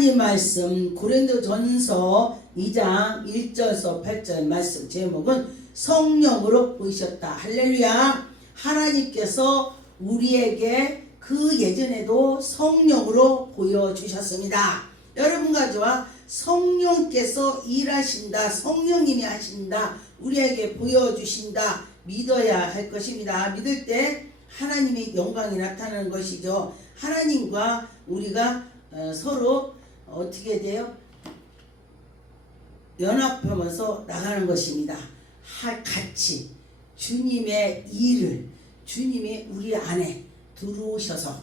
하나님 말씀 고린도전서 2장 1절서 8절 말씀 제목은 성령으로 보이셨다. 할렐루야. 하나님께서 우리에게 그 예전에도 성령으로 보여주셨습니다. 여러분과 저와 성령께서 일하신다, 성령님이 하신다, 우리에게 보여주신다 믿어야 할 것입니다. 믿을 때 하나님의 영광이 나타나는 것이죠. 하나님과 우리가 서로 어떻게 돼요? 연합하면서 나가는 것입니다. 같이 주님의 일을 주님이 우리 안에 들어오셔서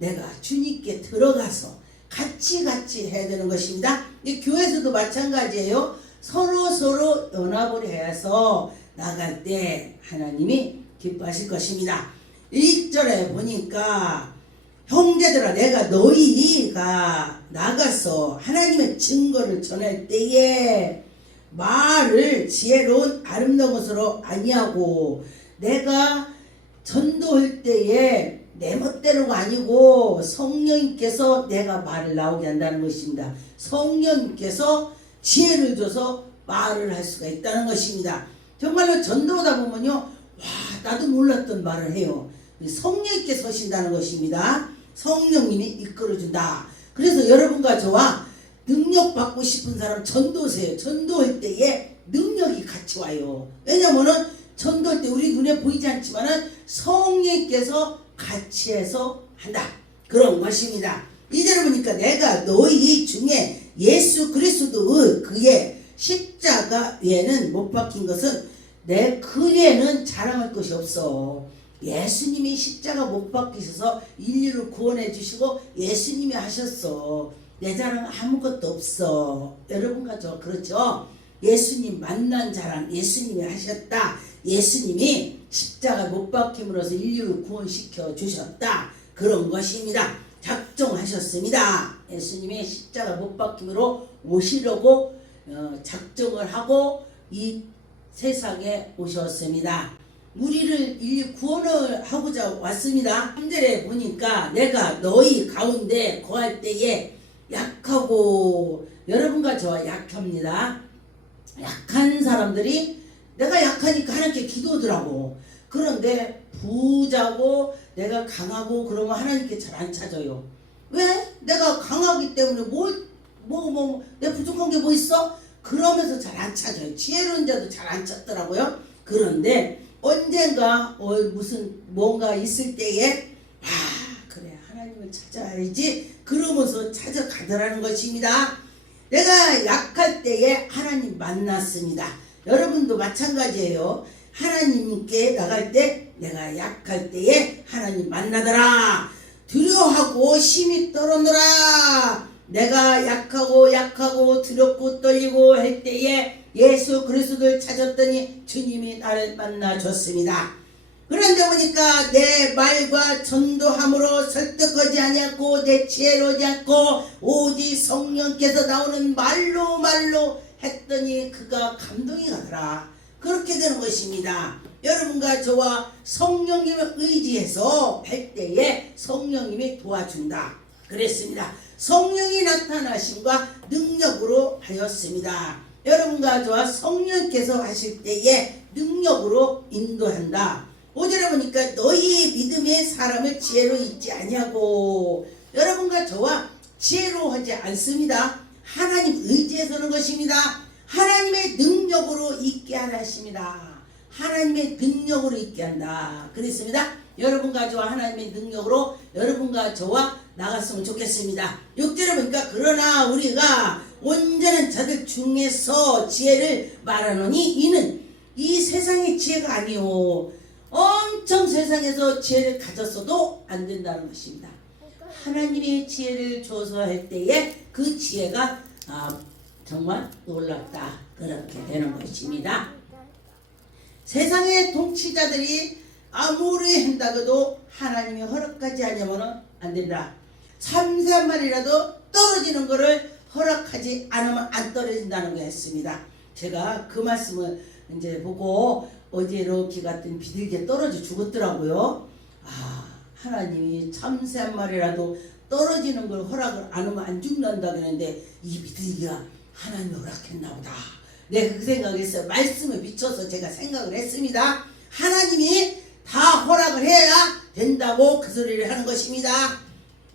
내가 주님께 들어가서 같이 해야 되는 것입니다. 이 교회에서도 마찬가지예요. 서로 연합을 해서 나갈 때 하나님이 기뻐하실 것입니다. 1절에 보니까 형제들아 내가 너희가 나가서 하나님의 증거를 전할 때에 말을 지혜로운 아름다운 것으로 아니하고 내가 전도할 때에 내 멋대로가 아니고 성령님께서 내가 말을 나오게 한다는 것입니다. 성령님께서 지혜를 줘서 말을 할 수가 있다는 것입니다. 정말로 전도하다 보면요, 와 나도 몰랐던 말을 해요. 성령님께서 하신다는 것입니다. 성령님이 이끌어준다. 그래서 여러분과 저와 능력 받고 싶은 사람 전도세요. 전도할 때에 능력이 같이 와요. 왜냐면은 전도할 때 우리 눈에 보이지 않지만은 성령님께서 같이 해서 한다. 그런 것입니다. 이제는 보니까 내가 너희 중에 예수 그리스도의 그의 십자가 외에는 못 박힌 것은 그 외에는 자랑할 것이 없어. 예수님이 십자가 못 박히셔서 인류를 구원해 주시고 예수님이 하셨어. 내 자랑 아무것도 없어. 여러분과 저 그렇죠? 예수님 만난 자랑 예수님이 하셨다. 예수님이 십자가 못 박힘으로써 인류를 구원시켜 주셨다. 그런 것입니다. 작정하셨습니다. 예수님이 십자가 못 박힘으로 오시려고 작정을 하고 이 세상에 오셨습니다. 우리를 인류 구원을 하고자 왔습니다. 3절에 보니까 내가 너희 가운데 거할 때에 약하고 여러분과 저와 약합니다. 약한 사람들이 내가 약하니까 하나님께 기도하더라고. 그런데 부자고 내가 강하고 그러면 하나님께 잘 안 찾아요. 왜? 내가 강하기 때문에 내 부족한 게 뭐 있어? 그러면서 잘 안 찾아요. 지혜로운 자도 잘 안 찾더라고요. 그런데 언젠가 무슨 뭔가 있을 때에 그래 하나님을 찾아야지 그러면서 찾아가더라는 것입니다. 내가 약할 때에 하나님 만났습니다. 여러분도 마찬가지예요. 하나님께 나갈 때 내가 약할 때에 하나님 만나더라. 두려워하고 힘이 떨어노라. 내가 약하고 두렵고 떨리고 할 때에 예수 그리스도를 찾았더니 주님이 나를 만나줬습니다. 그런데 보니까 내 말과 전도함으로 설득하지 아니하고 내 지혜로지 않고 오직 성령께서 나오는 말로 했더니 그가 감동이 가더라. 그렇게 되는 것입니다. 여러분과 저와 성령님을 의지해서 할 때에 성령님이 도와준다. 그랬습니다. 성령이 나타나심과 능력으로 하였습니다. 여러분과 저와 성령께서 하실 때에 능력으로 인도한다. 5절에 보니까 너희 믿음의 사람을 지혜로 잊지 아니하고 여러분과 저와 지혜로 하지 않습니다. 하나님 의지해서는 것입니다. 하나님의 능력으로 있게 하라 하십니다. 하나님의 능력으로 있게 한다. 그랬습니다. 여러분과 저와 하나님의 능력으로 여러분과 저와 나갔으면 좋겠습니다. 6절에 보니까 그러나 우리가 온전한 자들 중에서 지혜를 말하노니 이는 이 세상의 지혜가 아니오. 엄청 세상에서 지혜를 가졌어도 안 된다는 것입니다. 하나님의 지혜를 줘서 할 때에 그 지혜가 정말 놀랍다. 그렇게 되는 것입니다. 세상의 통치자들이 아무리 한다고도 하나님이 허락하지 않으면 안 된다. 참새 한 마리라도 떨어지는 것을 허락하지 않으면 안 떨어진다는 거 했습니다. 제가 그 말씀을 이제 보고 어제로 기 같은 비둘기에 떨어져 죽었더라고요. 하나님이 참새 한 마리라도 떨어지는 걸 허락을 안 하면 안 죽는다 그러는데 이 비둘기가 하나님이 허락했나 보다. 내가 그 생각했어요. 말씀에 비춰서 제가 생각을 했습니다. 하나님이 다 허락을 해야 된다고 그 소리를 하는 것입니다.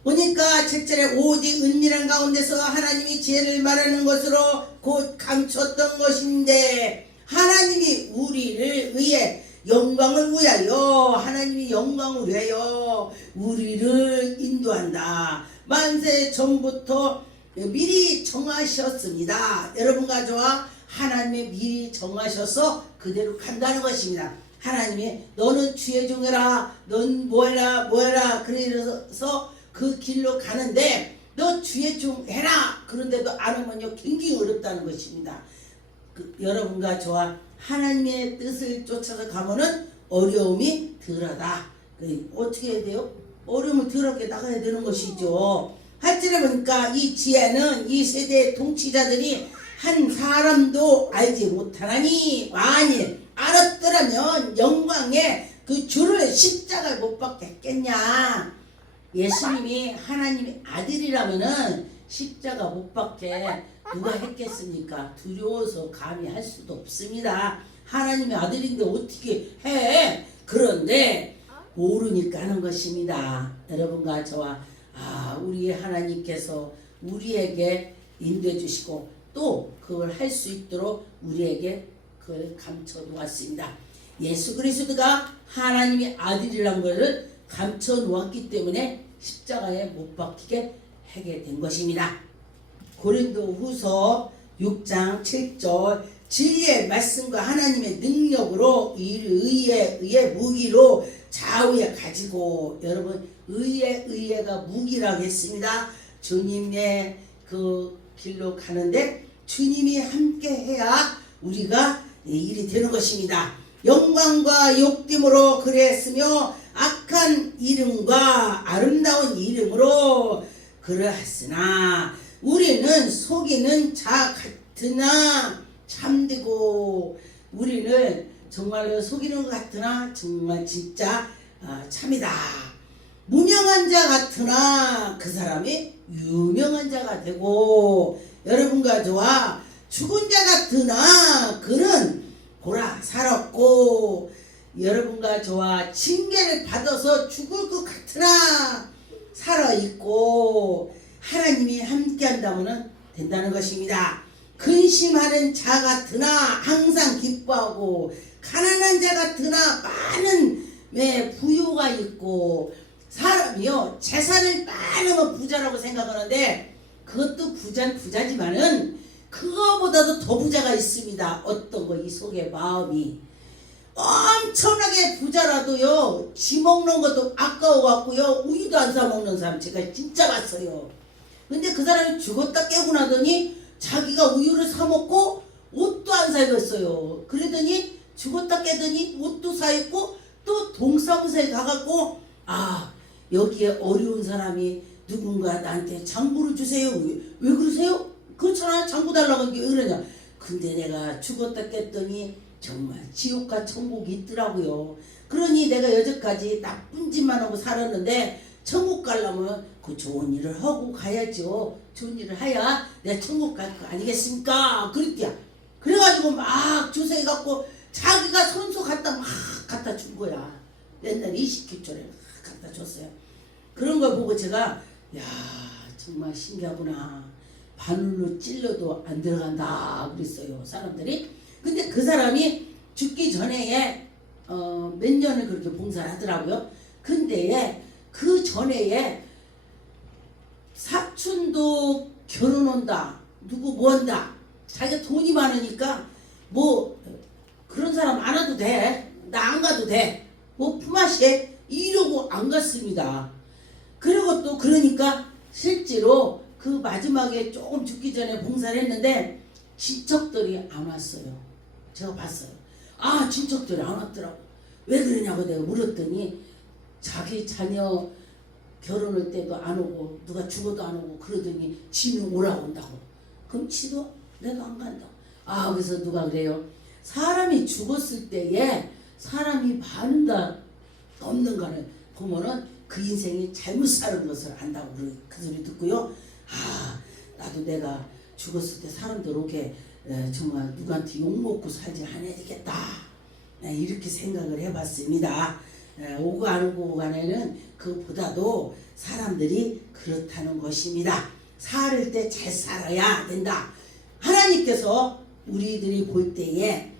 보니까 7절에 오직 은밀한 가운데서 하나님이 지혜를 말하는 것으로 곧 감췄던 것인데 하나님이 우리를 위해 영광을 위하여 하나님이 영광을 위하여 우리를 인도한다. 만세 전부터 미리 정하셨습니다. 여러분과 저와 하나님이 미리 정하셔서 그대로 간다는 것입니다. 하나님이 너는 주의 종해라, 넌 뭐해라 뭐해라 그래서 그 길로 가는데 너 주의 종 해라 그런데도 안 하면요 굉장히 어렵다는 것입니다. 여러분과 저와 하나님의 뜻을 쫓아서 가면은 어려움이 덜하다. 어떻게 해야 돼요? 어려움을 덜하게 나가야 되는 것이죠. 할지를 보니까 이 지혜는 이 세대의 통치자들이 한 사람도 알지 못하나니 만일 알았더라면 영광의 그 주를 십자가에 못 박게 했겠냐. 예수님이 하나님의 아들이라면은 십자가 못 박게 누가 했겠습니까? 두려워서 감히 할 수도 없습니다. 하나님의 아들인데 어떻게 해? 그런데 모르니까 하는 것입니다. 여러분과 저와 우리 하나님께서 우리에게 인도해 주시고 또 그걸 할 수 있도록 우리에게 그걸 감춰 놓았습니다. 예수 그리스도가 하나님의 아들이란 것을 감춰 놓았기 때문에 십자가에 못 박히게 하게 된 것입니다. 고린도후서 6장 7절 진리의 말씀과 하나님의 능력으로 의의 무기로 좌우에 가지고 여러분 의가 무기라고 했습니다. 주님의 그 길로 가는데 주님이 함께 해야 우리가 일이 되는 것입니다. 영광과 욕됨으로 그랬으며 악한 이름과 아름다운 이름으로 그러했으나 우리는 속이는 자 같으나 참되고 우리는 정말로 속이는 것 같으나 정말 진짜 참이다. 무명한 자 같으나 그 사람이 유명한 자가 되고 여러분과 저와 죽은 자 같으나 그는 보라 살았고 여러분과 저와 징계를 받아서 죽을 것 같으나 살아있고 하나님이 함께 한다면 된다는 것입니다. 근심하는 자 같으나 항상 기뻐하고 가난한 자 같으나 많은 부유가 있고 사람이요 재산을 많으면 부자라고 생각하는데 그것도 부자지만은 그거보다도 더 부자가 있습니다. 어떤 거 이 속에 마음이 엄청나게 부자라도요 지 먹는 것도 아까워갖고요 우유도 안 사 먹는 사람 제가 진짜 봤어요. 근데 그 사람이 죽었다 깨고 나더니 자기가 우유를 사 먹고 옷도 안 사 입었어요. 그러더니 죽었다 깨더니 옷도 사 입고 또 동사무소에 가갖고 여기에 어려운 사람이 누군가 나한테 장부를 주세요. 왜 그러세요? 그렇잖아. 장부 달라고 왜 그러냐. 근데 내가 죽었다 깼더니 정말 지옥과 천국이 있더라고요. 그러니 내가 여태까지 나쁜 짓만 하고 살았는데 천국 가려면 그 좋은 일을 하고 가야죠. 좋은 일을 해야 내가 천국 갈 거 아니겠습니까? 그랬대야. 그래가지고 막 주세해갖고 자기가 손수 갖다 준 거야. 옛날에 20킬조를 막 갖다 줬어요. 그런 걸 보고 제가 정말 신기하구나. 바늘로 찔러도 안 들어간다 그랬어요. 사람들이. 근데 그 사람이 죽기 전에 몇 년을 그렇게 봉사를 하더라고요. 근데 그 전에 사촌도 결혼한다. 누구 뭐 한다. 자기가 돈이 많으니까 뭐 그런 사람 안 와도 돼. 나 안 가도 돼. 뭐 품앗이 이러고 안 갔습니다. 그리고 또 그러니까 실제로 그 마지막에 조금 죽기 전에 봉사를 했는데 친척들이 안 왔어요. 제가 봤어요. 친척들이 안 왔더라고. 왜 그러냐고 내가 물었더니 자기 자녀 결혼할 때도 안 오고 누가 죽어도 안 오고 그러더니 지는 오라고 온다고. 그럼 지도 내가 안 간다. 그래서 누가 그래요. 사람이 죽었을 때에 사람이 반다 없는가를 보면은 그 인생이 잘못 사는 것을 안다고 그 소리 듣고요. 나도 내가 죽었을 때 사람들 오게 정말 누구한테 욕먹고 살지 않아야 되겠다. 이렇게 생각을 해봤습니다. 오고 안 오고 간에는 그보다도 사람들이 그렇다는 것입니다. 살을 때 잘 살아야 된다. 하나님께서 우리들이 볼 때에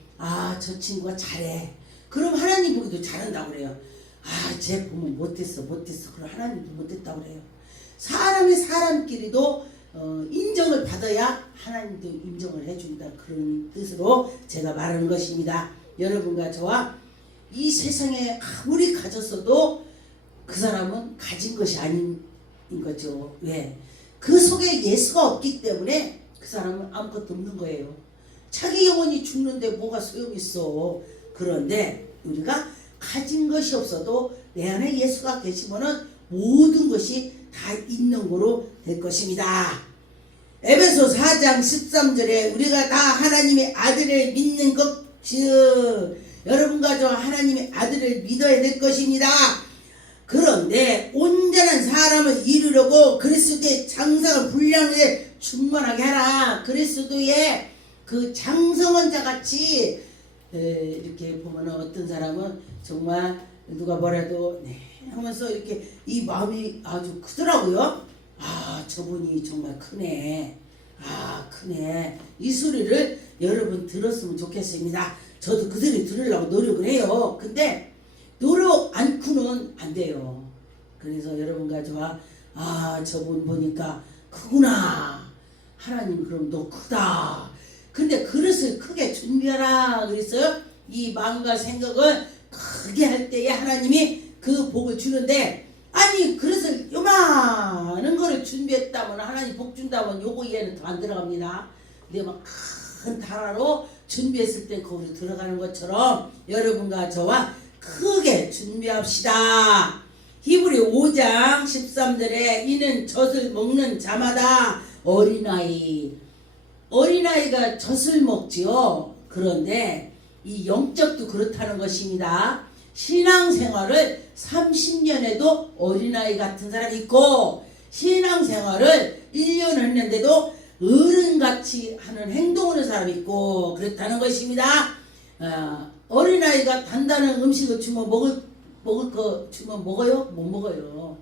저 친구가 잘해. 그럼 하나님 보기도 잘한다고 그래요. 쟤 보면 못했어. 그럼 하나님도 못했다고 그래요. 사람끼리도 인정을 받아야 하나님도 인정을 해준다. 그런 뜻으로 제가 말하는 것입니다. 여러분과 저와 이 세상에 아무리 가졌어도 그 사람은 가진 것이 아닌 거죠. 왜? 그 속에 예수가 없기 때문에 그 사람은 아무것도 없는 거예요. 자기 영혼이 죽는데 뭐가 소용있어. 그런데 우리가 가진 것이 없어도 내 안에 예수가 계시면은 모든 것이 다 있는 거로 될 것입니다. 에베소 4장 13절에 우리가 다 하나님의 아들을 믿는 것, 여러분과 저 하나님의 아들을 믿어야 될 것입니다. 그런데 온전한 사람을 이루려고 그리스도의 장성한 분량을 충만하게 하라. 그리스도의 그 장성한 자같이 이렇게 보면 어떤 사람은 정말 누가 뭐라도 하면서 이렇게 이 마음이 아주 크더라고요. 저분이 정말 크네. 크네. 이 소리를 여러분 들었으면 좋겠습니다. 저도 그 소리 들으려고 노력을 해요. 근데 노력 않고는 안 돼요. 그래서 여러분과 저와 저분 보니까 크구나. 하나님 그럼 너 크다. 근데 그릇을 크게 준비하라 그랬어요. 이 마음과 생각을 크게 할 때에 하나님이 그 복을 주는데, 아니 그릇을 요만한 거를 준비했다면 하나님 복 준다면 요거 이해는 더 안 들어갑니다. 근데 막 큰 다라로 준비했을 때 거기로 들어가는 것처럼 여러분과 저와 크게 준비합시다. 히브리 5장 13절에 이는 젖을 먹는 자마다 어린아이가 젖을 먹지요. 그런데 이 영적도 그렇다는 것입니다. 신앙생활을 30년에도 어린아이 같은 사람이 있고, 신앙생활을 1년 했는데도 어른같이 하는 행동을 하는 사람이 있고 그렇다는 것입니다. 어린아이가 단단한 음식을 주면 먹을 거 주면 먹어요? 못 먹어요.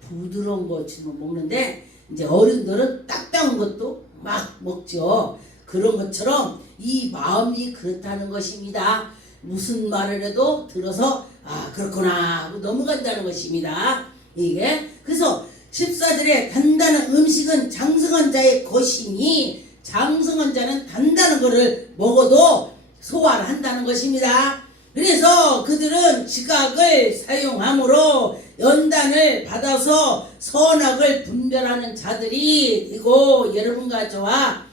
부드러운 거 주면 먹는데 이제 어른들은 딱딱한 것도 막 먹죠. 그런 것처럼 이 마음이 그렇다는 것입니다. 무슨 말을 해도 들어서 그렇구나 하고 넘어간다는 것입니다. 이게 그래서 14절에 단단한 음식은 장성한 자의 것이니 장성한 자는 단단한 것을 먹어도 소화를 한다는 것입니다. 그래서 그들은 지각을 사용함으로 연단을 받아서 선악을 분별하는 자들이고, 여러분과 저와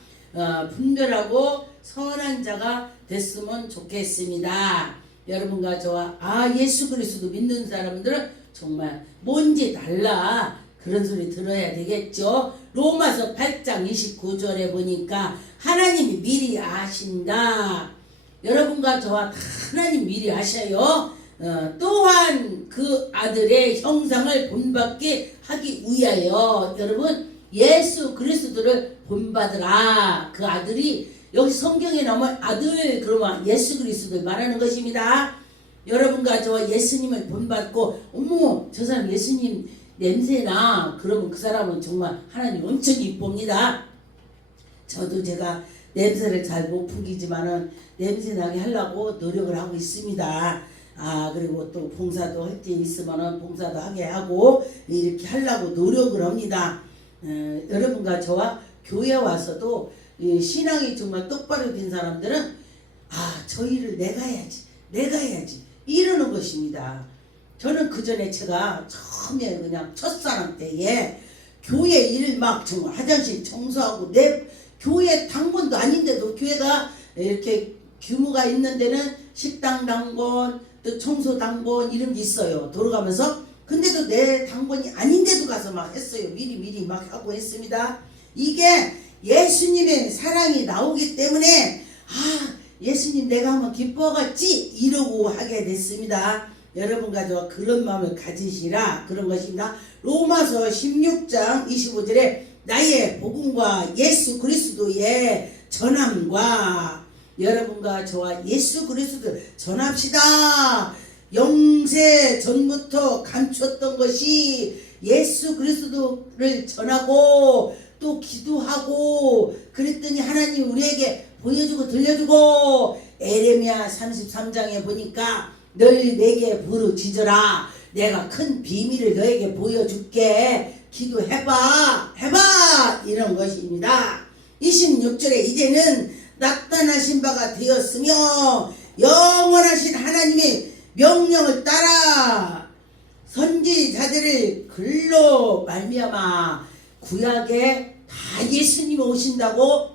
분별하고 선한 자가 됐으면 좋겠습니다. 여러분과 저와 예수 그리스도 믿는 사람들은 정말 뭔지 달라 그런 소리 들어야 되겠죠. 로마서 8장 29절에 보니까 하나님이 미리 아신다. 여러분과 저와 다 하나님 미리 아셔요. 또한 그 아들의 형상을 본받게 하기 위하여 여러분 예수 그리스도를 본받으라. 그 아들이 여기 성경에 나오면 아들 그러면 예수 그리스도를 말하는 것입니다. 여러분과 저와 예수님을 본받고 어머 저 사람 예수님 냄새나 그러면 그 사람은 정말 하나님 엄청 이쁩니다. 저도 제가 냄새를 잘 못 풍기지만은 냄새나게 하려고 노력을 하고 있습니다. 그리고 또 봉사도 할 때 있으면은 봉사도 하게 하고 이렇게 하려고 노력을 합니다. 여러분과 저와 교회 와서도 신앙이 정말 똑바로 된 사람들은 저 일을 내가 해야지 이러는 것입니다. 저는 그 전에 제가 처음에 그냥 첫사랑 때에 교회 일 막 정말 화장실 청소하고 내 교회 당번도 아닌데도 교회가 이렇게 규모가 있는 데는 식당 당번 또 청소 당번 이런 게 있어요. 돌아가면서 근데도 내 당번이 아닌데도 가서 막 했어요. 미리 막 하고 했습니다. 이게 예수님의 사랑이 나오기 때문에 예수님 내가 한번 기뻐갔지 이러고 하게 됐습니다. 여러분과 저와 그런 마음을 가지시라 그런 것입니다. 로마서 16장 25절에 나의 복음과 예수 그리스도의 전함과 여러분과 저와 예수 그리스도를 전합시다. 영세 전부터 감췄던 것이 예수 그리스도를 전하고 또 기도하고 그랬더니 하나님 우리에게 보여주고 들려주고 에레미야 33장에 보니까 널 내게 부르짖어라 내가 큰 비밀을 너에게 보여줄게 기도해봐 해봐 이런 것입니다. 26절에 이제는 나타나신 바가 되었으며 영원하신 하나님의 명령을 따라 선지자들을 글로 말미암아 구약에 다 예수님이 오신다고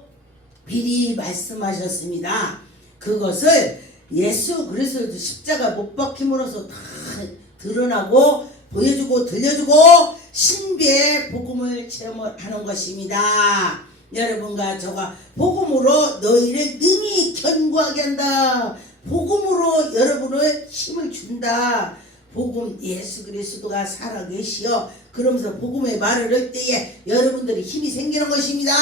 미리 말씀하셨습니다. 그것을 예수 그리스도 십자가 못 박힘으로써 다 드러나고 보여주고 들려주고 신비의 복음을 체험하는 것입니다. 여러분과 저가 복음으로 너희를 능히 견고하게 한다. 복음으로 여러분을 힘을 준다. 복음 예수 그리스도가 살아계시어 그러면서 복음의 말을 할 때에 여러분들이 힘이 생기는 것입니다.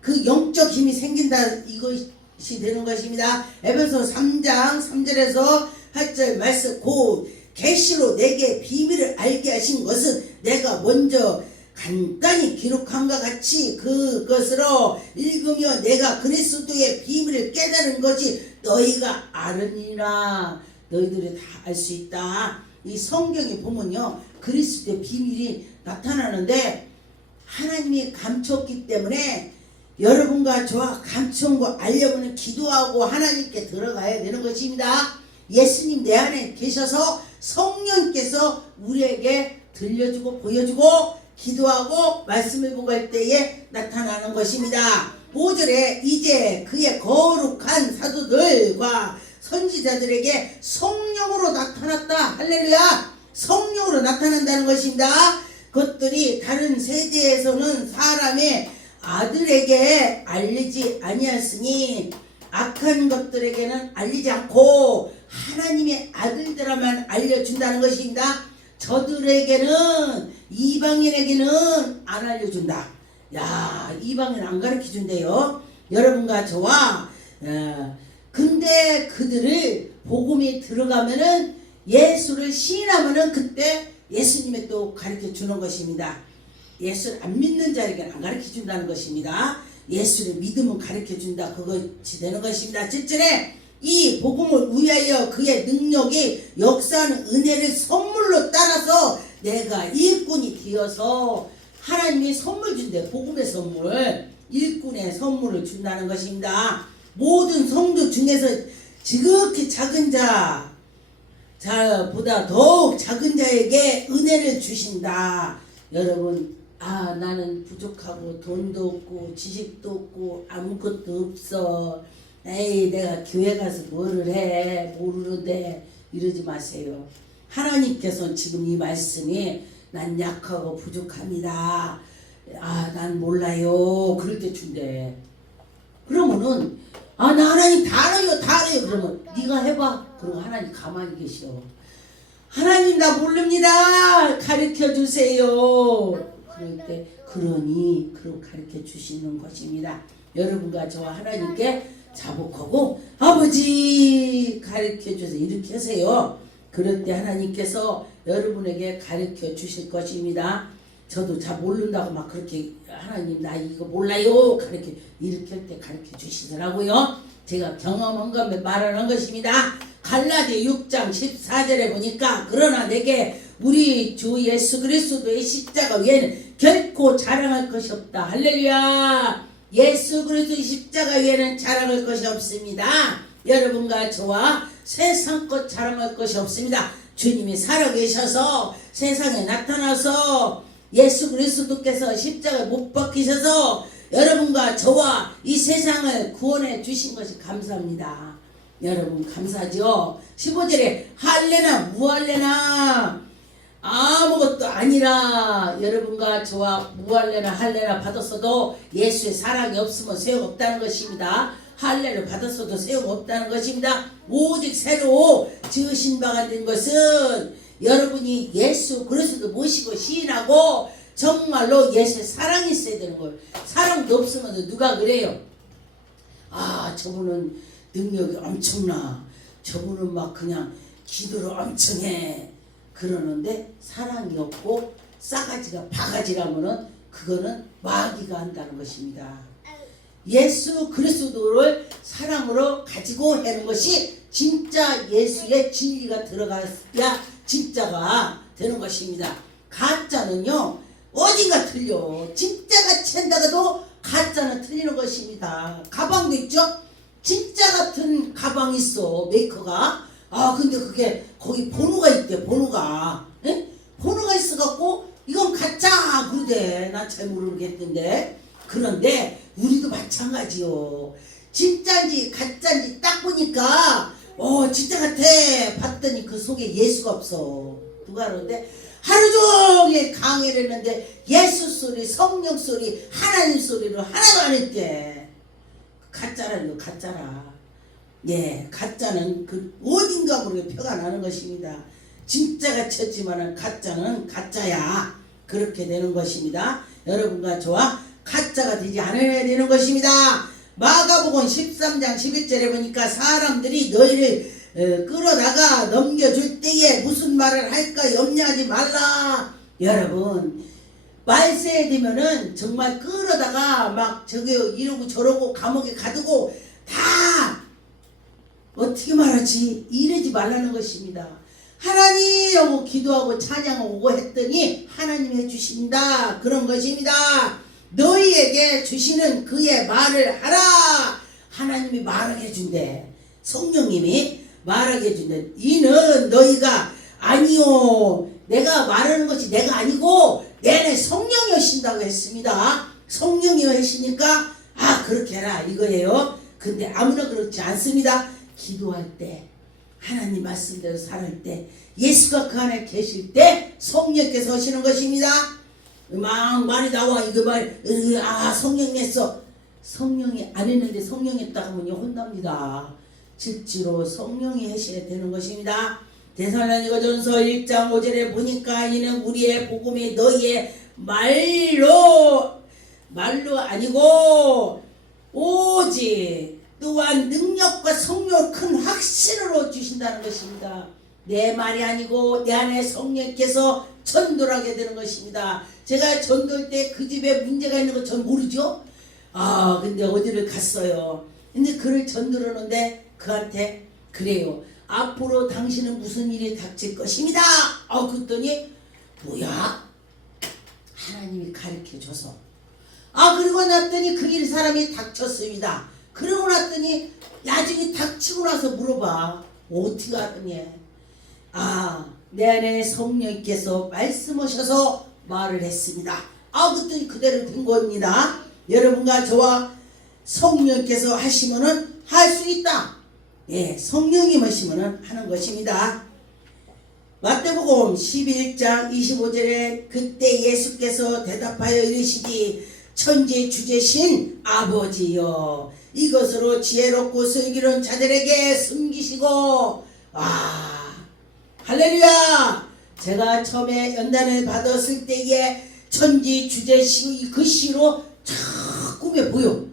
그 영적 힘이 생긴다 이것이 되는 것입니다. 에베소 3장 3절에서 8절 말씀 곧 계시로 내게 비밀을 알게 하신 것은 내가 먼저 간단히 기록한과 같이 그것으로 읽으며 내가 그리스도의 비밀을 깨달은 것이 너희가 아느니라. 너희들이 다 알 수 있다. 이 성경에 보면요 그리스도의 비밀이 나타나는데 하나님이 감췄기 때문에 여러분과 저와 감춘 거 알려보는 기도하고 하나님께 들어가야 되는 것입니다. 예수님 내 안에 계셔서 성령께서 우리에게 들려주고 보여주고 기도하고 말씀을 보고 할 때에 나타나는 것입니다. 5절에 이제 그의 거룩한 사도들과 선지자들에게 성령으로 나타났다. 할렐루야. 성령으로 나타난다는 것입니다. 그것들이 다른 세대에서는 사람의 아들에게 알리지 아니하였으니 악한 것들에게는 알리지 않고 하나님의 아들들에만 알려준다는 것입니다. 저들에게는 이방인에게는 안 알려준다. 야 이방인 안 가르쳐준대요. 여러분과 저와 근데 그들을 복음이 들어가면은 예수를 시인하면은 그때 예수님의 또 가르쳐주는 것입니다. 예수를 안 믿는 자에게는 안 가르쳐준다는 것입니다. 예수를 믿으면 가르쳐준다. 그것이 되는 것입니다. 7절에 이 복음을 위하여 그의 능력이 역사하는 은혜를 선물로 따라서 내가 일꾼이 되어서 하나님이 선물 준대. 복음의 선물 일꾼의 선물을 준다는 것입니다. 모든 성도 중에서 지극히 작은 자보다 더욱 작은 자에게 은혜를 주신다. 여러분 나는 부족하고 돈도 없고 지식도 없고 아무것도 없어. 에이 내가 교회 가서 뭐를 해 모르는데 이러지 마세요. 하나님께서는 지금 이 말씀이 난 약하고 부족합니다. 난 몰라요. 그럴 때 준대. 그러면은 나 하나님 다 알아요. 그러면 네가 해봐. 그리고 하나님 가만히 계셔. 하나님 나 모릅니다. 가르쳐 주세요. 그럴 때 그럼 가르쳐 주시는 것입니다. 여러분과 저와 하나님께 자복하고 아버지 가르쳐 주세요. 이렇게 하세요. 그럴 때 하나님께서 여러분에게 가르쳐 주실 것입니다. 저도 잘 모른다고 막 그렇게 하나님 나 이거 몰라요 이렇게 할 때 가르쳐 주시더라고요. 제가 경험한 것 말하는 것입니다. 갈라디 6장 14절에 보니까 그러나 내게 우리 주 예수 그리스도의 십자가 외에는 결코 자랑할 것이 없다. 할렐루야. 예수 그리스도의 십자가 외에는 자랑할 것이 없습니다. 여러분과 저와 세상 것 자랑할 것이 없습니다. 주님이 살아계셔서 세상에 나타나서 예수 그리스도께서 십자가에 못 박히셔서 여러분과 저와 이 세상을 구원해 주신 것이 감사합니다. 여러분 감사하죠. 15절에 할래나 무할래나 아무것도 아니라 여러분과 저와 무할래나 할래나 받았어도 예수의 사랑이 없으면 소용없다는 것입니다. 할례를 받았어도 소용없다는 것입니다. 오직 새로 지으신 바가 된 것은 여러분이 예수 그리스도 모시고 시인하고 정말로 예수의 사랑이 있어야 되는 거예요. 사랑도 없으면 누가 그래요? 아, 저분은 능력이 엄청나, 저분은 막 그냥 기도를 엄청 해, 그러는데 사랑이 없고 싸가지가 바가지라면은 그거는 마귀가 한다는 것입니다. 예수 그리스도를 사랑으로 가지고 하는 것이 진짜 예수의 진리가 들어가야 진짜가 되는 것입니다. 가짜는요 어딘가 틀려. 진짜같이 한다가도 가짜는 틀리는 것입니다. 가방도 있죠? 진짜 같은 가방 있어, 메이커가. 아, 근데 그게 거기 번호가 있대, 번호가. 에? 번호가 있어갖고 이건 가짜 그러대. 나 잘 모르겠던데. 그런데 우리도 마찬가지요. 진짜인지 가짜인지 딱 보니까 진짜 같아 봤더니 그 속에 예수가 없어. 누가 그러는데 하루 종일 강의를 했는데 예수 소리, 성령 소리, 하나님 소리를 하나도 안 했대. 가짜라는 거, 가짜라. 예, 가짜는 그 어딘가 모르게 표가 나는 것입니다. 진짜가 쳤지만은 가짜는 가짜야. 그렇게 되는 것입니다. 여러분과 저와 가짜가 되지 않아야 되는 것입니다. 마가복음 13장 11절에 보니까 사람들이 너희를 끌어다가 넘겨줄 때에 무슨 말을 할까 염려하지 말라. 여러분, 말세에 되면은 정말 끌어다가 막 저기 이러고 저러고 감옥에 가두고 다 어떻게 말하지? 이러지 말라는 것입니다. 하나님 하고 기도하고 찬양하고 했더니 하나님 해주신다, 그런 것입니다. 너희에게 주시는 그의 말을 하라. 하나님이 말하게 해준대. 성령님이 말하게 해준대. 이는 너희가 아니요, 내가 말하는 것이 내가 아니고 내내 성령이 하신다고 했습니다. 성령이 하시니까 그렇게 해라 이거예요. 근데 아무나 그렇지 않습니다. 기도할 때, 하나님 말씀대로 살할 때, 예수가 그 안에 계실 때 성령께서 하시는 것입니다. 막 많이 나와 이거 말, 성령 냈어. 성령이 안 했는데 성령 했다 하면 혼납니다. 실제로 성령이 하셔야 되는 것입니다. 데살로니가전서 1장 5절에 보니까 이는 우리의 복음이 너희의 말로 아니고 오직 또한 능력과 성령을 큰 확신으로 주신다는 것입니다. 내 말이 아니고 내 안에 성령께서 전도하게 되는 것입니다. 제가 전도할 때 그 집에 문제가 있는 거 전 모르죠? 근데 어디를 갔어요. 근데 그를 전도를 하는데 그한테 그래요. 앞으로 당신은 무슨 일이 닥칠 것입니다. 그랬더니 뭐야? 하나님이 가르쳐줘서. 그리고 났더니 그 일 사람이 닥쳤습니다. 그러고 났더니 나중에 닥치고 나서 물어봐. 어떻게 하느냐? 내 안에 성령께서 말씀하셔서 말을 했습니다. 그랬더니 그대로 된 겁니다. 여러분과 저와 성령께서 하시면은 할 수 있다. 예, 성령이 하시면은 하는 것입니다. 마태복음 11장 25절에 그때 예수께서 대답하여 이르시기 천지 주제신 아버지여 이것으로 지혜롭고 슬기로운 자들에게 숨기시고 할렐루야. 제가 처음에 연단을 받았을 때에 천지 주제시 그 시로 쫙 꿈에 보여.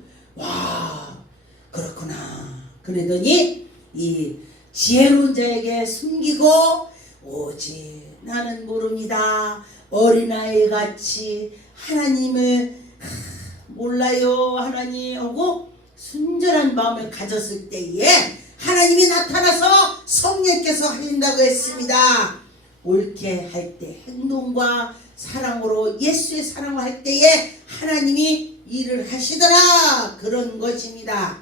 그렇구나. 그러더니 이 지혜로운 자에게 숨기고 오직 나는 모릅니다. 어린아이 같이 하나님을 몰라요 하나님 하고 순전한 마음을 가졌을 때에 하나님이 나타나서 성령께서 하신다고 했습니다. 옳게 할 때 행동과 사랑으로 예수의 사랑을 할 때에 하나님이 일을 하시더라, 그런 것입니다.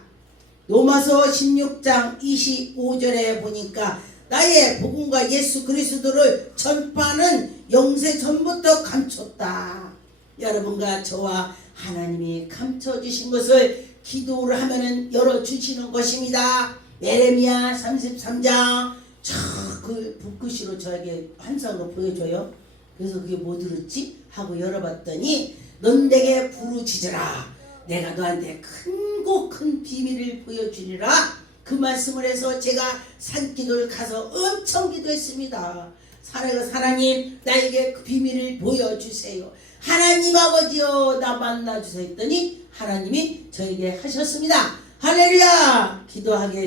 로마서 16장 25절에 보니까 나의 복음과 예수 그리스도를 전파하는 영세 전부터 감췄다. 여러분과 저와 하나님이 감춰주신 것을 기도를 하면은 열어주시는 것입니다. 예레미야 33장 그 붓글씨로 저에게 환상으로 보여줘요. 그래서 그게 뭐 들었지? 하고 열어봤더니 넌 내게 부르짖으라. 내가 너한테 크고 큰 비밀을 보여주리라. 그 말씀을 해서 제가 산기도를 가서 엄청 기도했습니다. 살아가서 하나님 나에게 그 비밀을 보여주세요. 하나님 아버지여 나 만나주세요 했더니 하나님이 저에게 하셨습니다. 할렐루야. 기도하겠습니다.